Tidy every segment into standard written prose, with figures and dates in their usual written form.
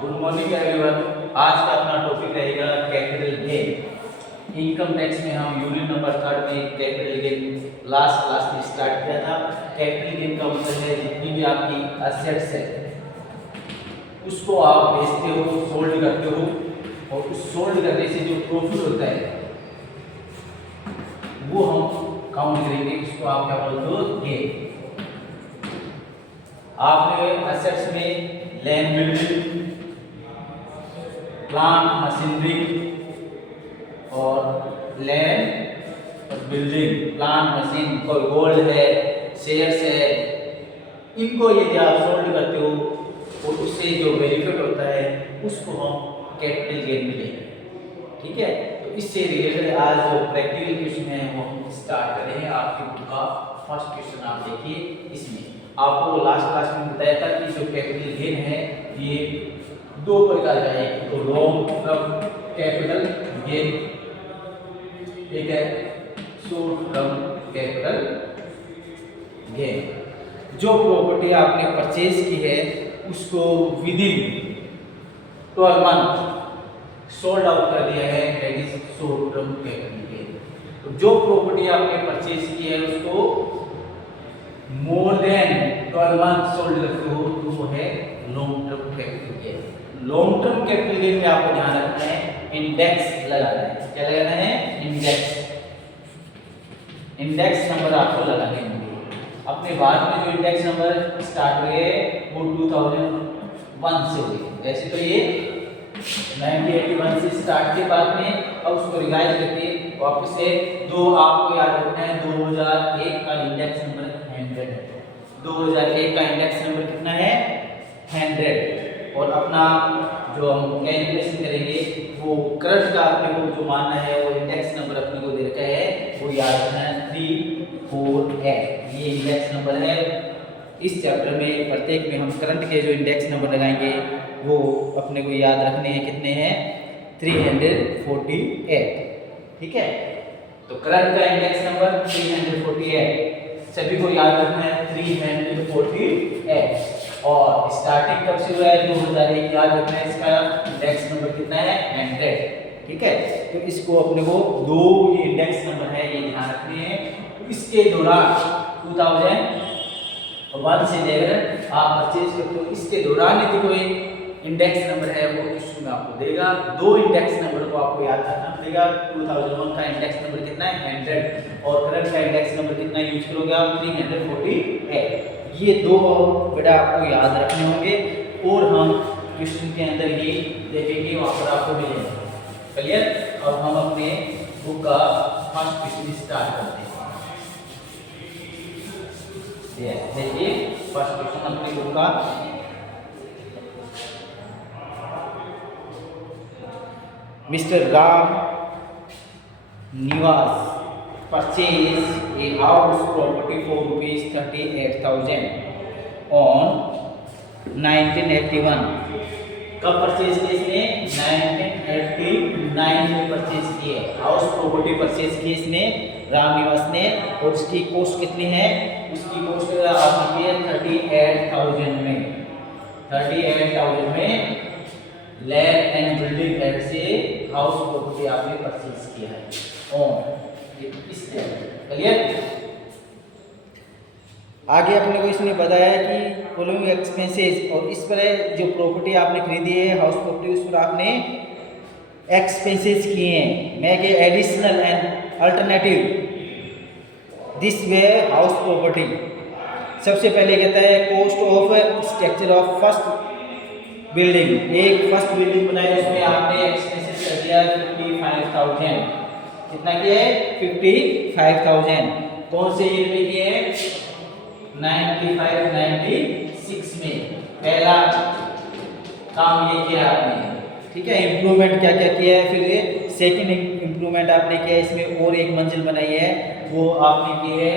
Good morning everyone. आज का अपना टॉपिक रहेगा कैपिटल गेन। इनकम टैक्स में हम यूनिट नंबर 3 में कैपिटल गेन लास्ट क्लास में स्टार्ट किया था। कैपिटल गेन का मतलब है जितनी भी आपकी असेट्स है उसको आप बेचते हो, सोल्ड करते हो, और उस सोल्ड करने से जो प्रॉफिट होता है वो हम काउंट करेंगे। इसको आप क्या बोलते हो? गेन। आपने असेट्स में लैंड बिल्डिंग, प्लांट मशीनरी और लैंड और बिल्डिंग, प्लांट मशीन, कोई गोल्ड है, शेयर्स है, इनको यदि आप सोल्ड करते हो और उससे जो बेनिफिट होता है उसको हम कैपिटल गेन मिलेंगे। ठीक है, तो इससे रिलेटेड आज जो प्रैक्टिकल क्वेश्चन है वो हम स्टार्ट करेंगे। आपकी बुक का फर्स्ट क्वेश्चन आप देखिए। इसमें आपको लास्ट क्लास में बताया था कि जो कैपिटल गेन है ये दो प्रकार का है। तो लॉन्ग टर्म कैपिटल गेन, एक है शॉर्ट टर्म कैपिटल गेन। जो प्रॉपर्टी आपने परचेज की है उसको with in 12 month sold out कर दिया है, that is short term capital gain. तो जो प्रॉपर्टी आपने परचेज की है उसको मोर देन 12 मंथ सोल्ड करते हो तो वो है long term capital gain. Long term capital gain में आपको ध्यान रखना है, इंडेक्स लगाना है। क्या लगाना है? इंडेक्स। इंडेक्स नंबर आपको लगाने होंगे। अपने भारत में जो इंडेक्स नंबर स्टार्ट हुए वो 2001 से हुए। वैसे तो ये 1981 से स्टार्ट के बाद में अब उसको रिवाइज करके वापस से दो आपको याद रखना है। 2001 का इंडेक्स नंबर 100 है। 2001 का इंडेक्स नंबर कितना है? 100। और अपना जो हम कैलकुलेशन करेंगे वो करंट का अपने को जो मानना है वो इंडेक्स नंबर अपने को दे रखा है, वो याद रखना है 348। ये इंडेक्स नंबर है। इस चैप्टर में प्रत्येक में हम करंट के जो इंडेक्स नंबर लगाएंगे वो अपने को याद रखने हैं। कितने हैं? 348। ठीक है, तो करंट का इंडेक्स नंबर 348 सभी को याद रखना है, 348। और स्टार्टिंग कब से हुआ है? 2001। याद रखना है इसका इंडेक्स नंबर कितना है? 100। ठीक है, तो इसको अपने को दो ये इंडेक्स नंबर है ये ध्यान रखने हैं। तो इसके दौरान 2001 से लेकर आप परचेज करते हो, इसके दौरान यदि कोई इंडेक्स नंबर है वो क्वेश्चन में आपको देगा। दो इंडेक्स नंबर को आपको याद रखना पड़ेगा। 2001 का इंडेक्स नंबर कितना है? 100। और करंट का इंडेक्स नंबर कितना यूज करोगे आप? 348। ये दो बेटा आपको याद रखने होंगे और हम क्वेश्चन के अंदर ही देखेंगे, वहां पर आपको मिलेगा। क्लियर? अब हम अपने बुक का फर्स्ट क्वेश्चन स्टार्ट करते हैं। देखिए फर्स्ट क्वेश्चन अपनी बुक का। Mister Ram Niwas purchased a house property for rupees 38,000 on 1981। कब परचेज किए इसने? 1989 में परचेज किए। हाउस प्रॉपर्टी परचेज की इसने राम निवास ने। और उसकी कॉस्ट कितनी है? उसकी कॉस्ट आपकी है 38,000 में। 38,000 में लैंड एंड बिल्डिंग एक्ट से हाउस प्रॉपर्टी आपने परचेज किया है ऑन इस क्लियर। आगे अपने को इसने बताया कि फॉलोइंग एक्सपेंसेस, और इस पर जो प्रॉपर्टी आपने खरीदी है हाउस प्रॉपर्टी उस पर आपने एक्सपेंसेस किए हैं। Make a additional and alternative this way house property. सबसे पहले कहता है cost of structure of first building. एक फर्स्ट बिल्डिंग बनाई उसमें आपने एक्सपेंसेस कर दिया 55,000। कितना किया है? 55,000। कौन से ईयर में किए हैं? 96 में पहला काम ये किया आपने। ठीक है, इम्प्रूवमेंट क्या क्या किया है? फिर सेकंड इम्प्रूवमेंट आपने किया है, इसमें और एक मंजिल बनाई है, वो आपने की है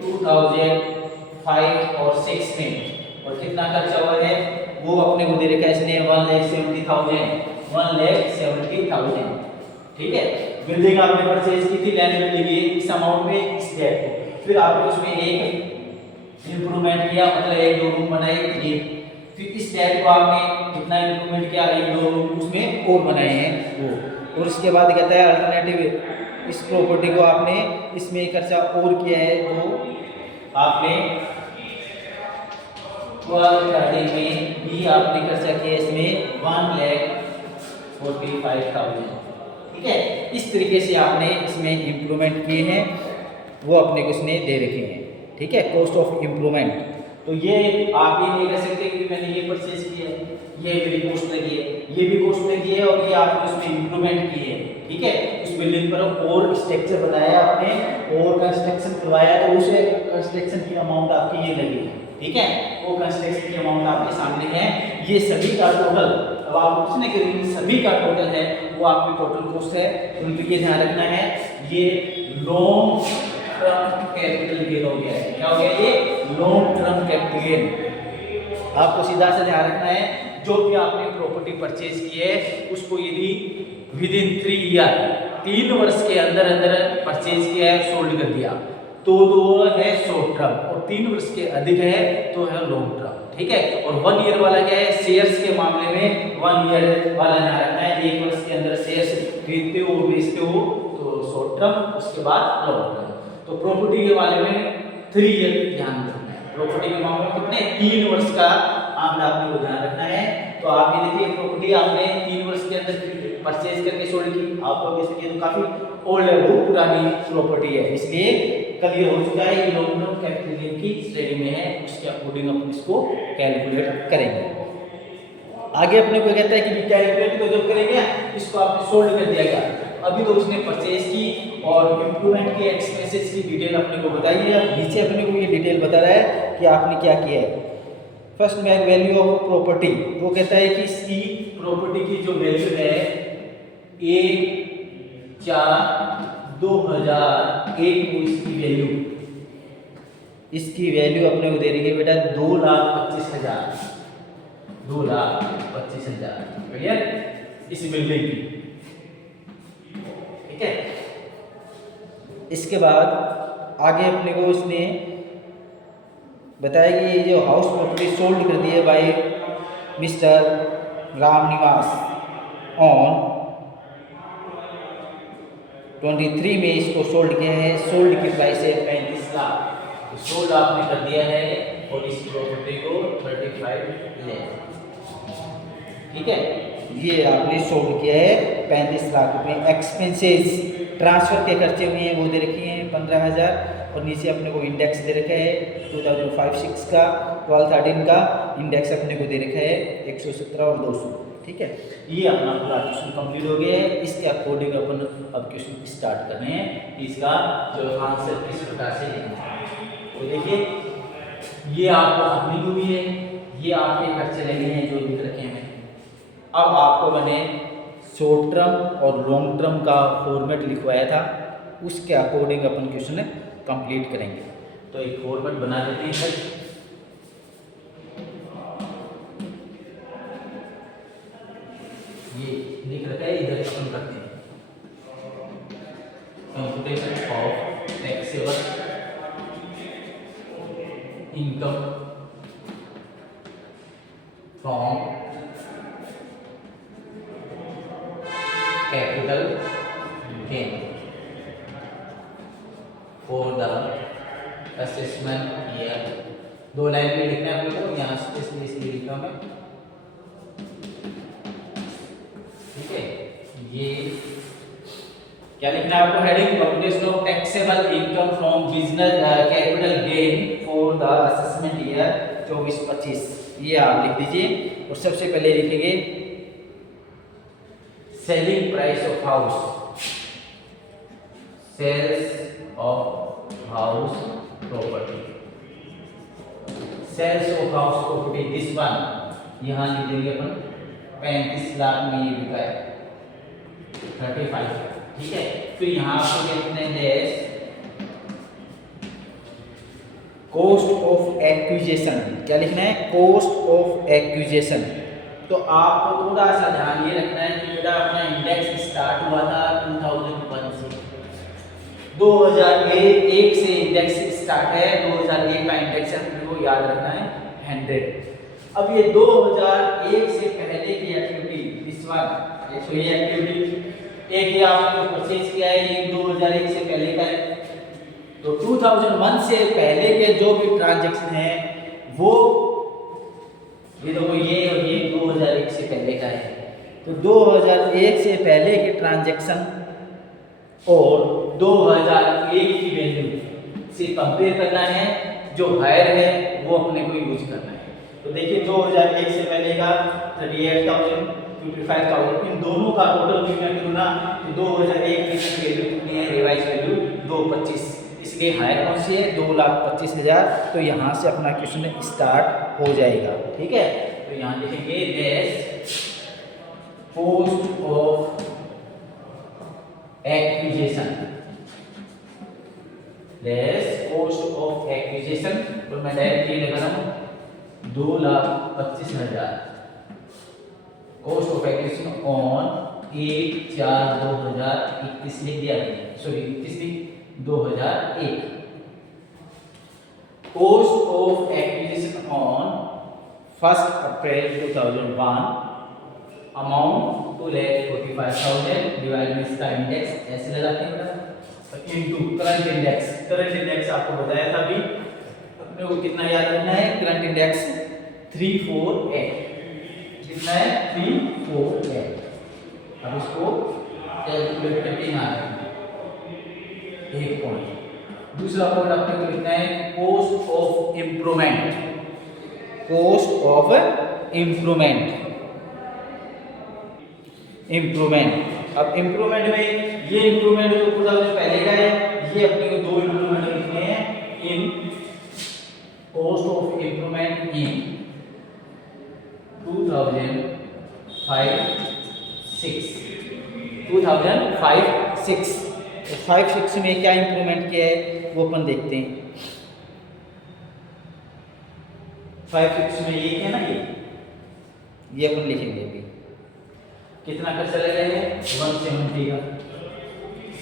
2005 और 6 में। और कितना खर्चा हुआ है वो अपने को दे रखा है इसने 1,70,000। ठीक है, बिल्डिंग आपने परचेज की थी, लैंड बिल्डिंग इस अमाउंट में इस डेट को। फिर आपने उसमें एक इंप्रूवमेंट किया, मतलब एक दो रूम बनाए, ये फिर इस डेट को आपने कितना इंप्रूवमेंट किया, इन दो उसमें और बनाए हैं वो। और उसके बाद कहता है अल्टरनेटिव, इस प्रॉपर्टी को आपने इसमें खर्चा और किया है, वो आपने 1230 में भी आपने खर्चा किया इसमें 1,45,000। ठीक है, इस तरीके से आपने इसमें इम्प्रूवमेंट किए हैं, वो अपने को इसने दे रखे हैं। ठीक है, कॉस्ट ऑफ इम्प्रूवमेंट। तो ये आप ये नहीं कह सकते कि मैंने ये परचेज किया है, ये मेरी कॉस्ट लगी है, ये भी कॉस्ट लगी है, और ये आपने उसमें इम्प्रूवमेंट की है। ठीक है, उस बिल्डिंग पर और स्ट्रक्चर बनाया आपने और कंस्ट्रक्शन करवाया, तो उस कंस्ट्रक्शन की अमाउंट आपकी ये लगी है। ठीक है, वो कंस्ट्रक्शन की अमाउंट आपके सामने है। ये सभी का टोटल, अब आप कुछ नहीं करेंगे, सभी का टोटल है वो आपकी टोटल कॉस्ट है। तो उनको ये ध्यान रखना है, ये लॉन्ग टर्म कैपिटल गेन हो गया है। क्या हो गया ये? Long term capital gain. आपको सीधा सा ध्यान रखना है, जो भी आपने प्रॉपर्टी परचेज की है उसको यदि विद इन 3 ईयर, 3 वर्ष के अंदर अंदर परचेज किया है, सोल्ड कर दिया, तो है शॉर्ट टर्म, और 3 वर्ष के अधिक है तो है लॉन्ग टर्म। ठीक है, और 1 ईयर वाला क्या है? शेयर्स के मामले में 1 ईयर वाला ध्यान रखना है, 1 वर्ष के अंदर शेयर्स खरीदते हो बेचते हो तो शॉर्ट टर्म, उसके बाद लॉन्ग टर्म। तो प्रॉपर्टी के बारे में 3 ईयर ध्यान रखना है। प्रॉपर्टी के मामले में कितने? 3 वर्ष का आंकड़ा आपने को ध्यान रखना है। तो आप ये देखिए, प्रॉपर्टी आपने 3 वर्ष के अंदर परचेज करके सोल्ड की, आपको जैसे ये तो काफी ओल्ड है, बहुत पुरानी प्रॉपर्टी है, इसलिए क्लियर हो चुका है, ये लॉन्ग टर्म कैपिटल गेन की श्रेणी में है, उसके अकॉर्डिंग अपन इसको कैलकुलेट करेंगे। आगे अपने को कहता है कि कैलकुलेट तो जब करेंगे इसको आपने सोल्ड कर दिया गया, अभी तो उसने परचेज की और इंप्रूवमेंट की एक्सपेंसेस की डिटेल अपने को बताई है। नीचे अपने को ये डिटेल बता रहा है कि आपने क्या किया है। फर्स्ट में वैल्यू ऑफ प्रॉपर्टी, वो कहता है कि इसकी प्रॉपर्टी की जो वैल्यू है 1/4/2001 को इसकी वैल्यू अपने को दे रही है बेटा 2,25,000, 2,25,000 क्लियर, इस बिल्डिंग की। ठीक है, इसके बाद आगे अपने को इसने बताया कि ये जो हाउस प्रॉपर्टी सोल्ड कर दी है बाय मिस्टर रामनिवास ऑन 23 में इसको सोल्ड किया है। सोल्ड की प्राइस है 35 लाख, तो सोल्ड आपने कर दिया है और इस प्रॉपर्टी को 35 ले। ठीक है, ये आपने सोल्ड किया है 35 लाख रुपए। एक्सपेंसेस ट्रांसफर के खर्चे हुए हैं वो दे रखे हैं 15,000, और नीचे अपने को इंडेक्स दे रखा है 2005-6 का, 12-13 का इंडेक्स अपने को दे रखा है 117 और 200। ठीक है, ये अपना पूरा क्वेश्चन कंप्लीट हो गया है। इसके अकॉर्डिंग अपन अब क्वेश्चन स्टार्ट कर रहे हैं, इसका जो आंसर किस प्रकार से लिखना है। तो देखिए, ये आपको अपनी को भी है, ये आपके खर्चे लगे हैं जो लिख रखे हैं। अब आपको मैंने शॉर्ट टर्म और लॉन्ग टर्म का फॉर्मेट लिखवाया था, उसके अकॉर्डिंग अपन क्वेश्चन कंप्लीट करेंगे। तो एक फॉर्मेट बना लेते हैं। ये लिख रखा है, इधर अपन करते हैं computation of taxable income from capital gain for the assessment year. 2 line में लिखना है आपको, यहाँ से इसलिए लिखा मैं। ठीक है, ये क्या लिखना है आपको? Heading computation of taxable income from business capital gain for the assessment year 24-25, ये आप लिख दीजिए। और सबसे पहले लिखेंगे selling price of house, sales of house property, sales of house property this one, यहाँ लिख देंगे अपन 35 लाख में ये बिका है 35। ठीक है, फिर यहाँ आपको क्या लिखना है? कॉस्ट ऑफ एक्विजिशन, क्या लिखना है? Cost of acquisition. तो आपको थोड़ा सा ध्यान ये रखना है कि बेटा अपना इंडेक्स स्टार्ट हुआ था 2001 से, 2001 से इंडेक्स स्टार्ट है, 2001 का इंडेक्स अपने को याद रखना है 100। अब ये 2001 से पहले की एक्टिविटी, दिस वन, तो ये एक्टिविटी एक, ये आपने परचेज किया है, ये 2001 से पहले का है। तो 2001 से पहले के जो भी ट्रांजैक्शन है वो ये देखो, ये और ये 2001 से पहले का है। तो 2001 से पहले के ट्रांजैक्शन और 2001 की वैल्यू से कंपेयर करना है, जो हायर है वो अपने को यूज करना है। तो देखिए 2001 से पहले का 38,000, 55,000, इन दोनों का टोटल पेमेंट करूँ तो 2001 की वैल्यू कितनी है, रिवाइज वैल्यू 225, इसलिए हायर कौन सी है, 2,25,000। तो यहाँ से अपना क्वेश्चन स्टार्ट हो जाएगा। ठीक है, तो यहाँ लिखेंगे less cost of acquisition, less cost of acquisition, तो मैं डायरेक्ट ये लगा रहा हूँ 2,25,000 कॉस्ट ऑफ एक्विजिशन ऑन 1/4/2021 लिख दिया, sorry 2001। Cost of acquisition on 1 April 2001 amount 2,45,000 divide में इसका इंडेक्स ऐसे लगाते हैं into current index. Current index आपको बताया था अभी, अपने को कितना याद रखना है, करंट इंडेक्स 348, कितना है 348। अब इसको कैलकुलेट करके यहाँ एक पॉइंट। दूसरा पॉइंट अपने को लिखना है cost of improvement, cost of improvement, improvement. अब इंप्रूवमेंट में ये इंप्रूवमेंट जो पूरा पहले का है, ये अपने को दो इंप्रूवमेंट लिखने हैं in cost of improvement in 2005-6 तो 5-6 में क्या इंप्रूवमेंट किया है वो अपन देखते हैं। 5-6 में ये क्या ना, ये अपन लिखेंगे अभी कितना खर्चा लगेगा, 170 का।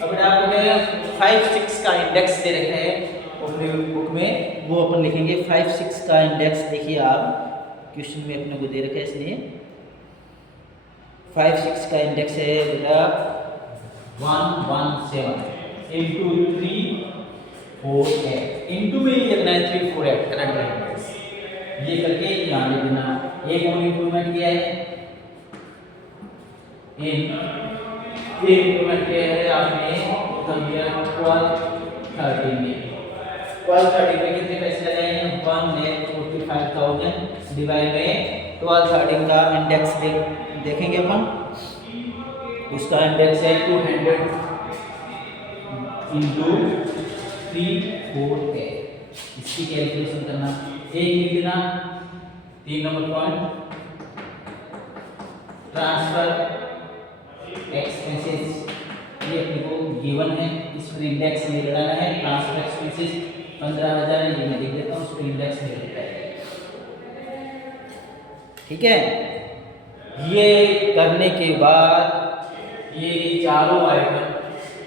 अब आपको क्या 5-6 का इंडेक्स दे रखे हैं अपने बुक में, वो अपन लिखेंगे 5-6 का इंडेक्स। देखिए आप क्वेश्चन में अपने को दे रखा है, इसलिए 5-6 का इंडेक्स है बेटा 117 इंटू 348, इंटू में ये लिखना है 348 करंट इंडेक्स, ये करके यहाँ लिख देना। एक और इंप्रूवमेंट किया है, ये इंप्रूवमेंट किया है आपने 12-13 में। 12-13 में कितने पैसे लगाए हैं, 1,45,000 डिवाइड में 12-13 का इंडेक्स देखेंगे अपन, उसका इंडेक्स है 200 इंटू 348। इसकी कैलकुलेशन करना, एक लिख देना 3 नंबर पॉइंट, ट्रांसफर एक्सपेंसेस, ये अपने को गिवन है, इस पर इंडेक्स में लगाना है। ट्रांसफर एक्सपेंसेस 15,000 है, ये मैं लिख देता हूँ, उस पर इंडेक्स में लिखता है। ठीक है, ये करने के बाद ये चारों आइटम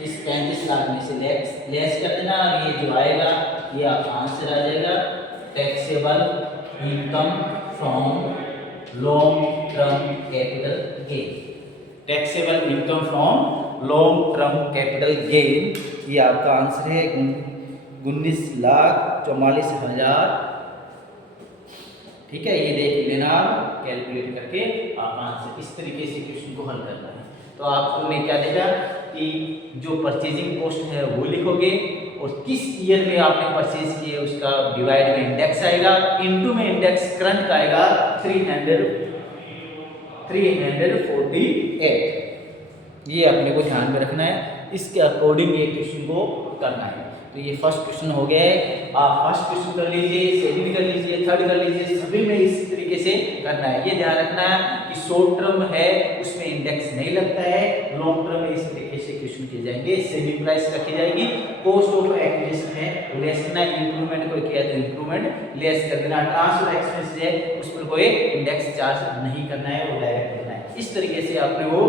इस 35 लाख में से लेस कर देना, और ये जो आएगा ये आंसर आ जाएगा taxable income from long term capital gain. Taxable income from long term capital gain, ये आपका आंसर है 19,44,000। ठीक है, ये देख लेना, कैलकुलेट करके आप आंसर इस तरीके से क्वेश्चन को हल करना है। तो आपने क्या देखा कि जो परचेजिंग कॉस्ट है वो लिखोगे, और किस ईयर में आपने परचेज किए उसका डिवाइड में इंडेक्स आएगा, इनटू में इंडेक्स करंट का आएगा 348। ये अपने को ध्यान में रखना है, इसके अकॉर्डिंग ये क्वेश्चन को करना है। तो ये फर्स्ट क्वेश्चन हो गया है, आप फर्स्ट क्वेश्चन कर लीजिए, सेकंड कर लीजिए, थर्ड कर लीजिए, सभी में इस तरीके से करना है। ये ध्यान रखना है कि शॉर्ट टर्म है उसमें इंडेक्स नहीं लगता है, लॉन्ग टर्म में इस तरीके से क्वेश्चन किए जाएंगे, सेविंग प्राइस रखी जाएगी, कॉस्ट ऑफ एक्विजिशन है लेस करना, इंप्रूवमेंट को किया तो इंप्रूवमेंट लेस कर देना, ट्रांसफर एक्सपेंस है उस पर कोई इंडेक्स चार्ज नहीं करना है, वो डायरेक्ट करना है। इस तरीके से आपने वो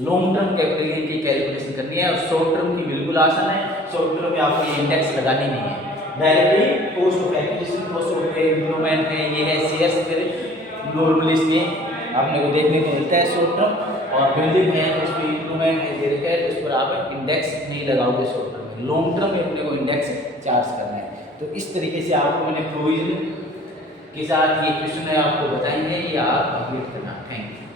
लॉन्ग टर्म कैपिटल गेन की कैलकुलेशन करनी है, और शॉर्ट टर्म की बिल्कुल आसान है, शॉर्ट टर्म में आपको ये इंडेक्स लगानी नहीं है। Directly cost of acquisition, cost of improvement है, ये है शेयर्स फिर नॉर्मली इसमें आपने को देखने को मिलता है शॉर्ट टर्म, और बिल्डिंग है तो उसमें इम्प्रूवमेंट है दे रखा है, तो उस पर आप इंडेक्स नहीं लगाओगे शॉर्ट टर्म में, लॉन्ग टर्म में अपने को इंडेक्स चार्ज करना है। तो इस तरीके से आपको मैंने प्रोविजन के साथ ये क्वेश्चन है आपको बताएंगे, ये आप कंप्लीट करना। Thank you.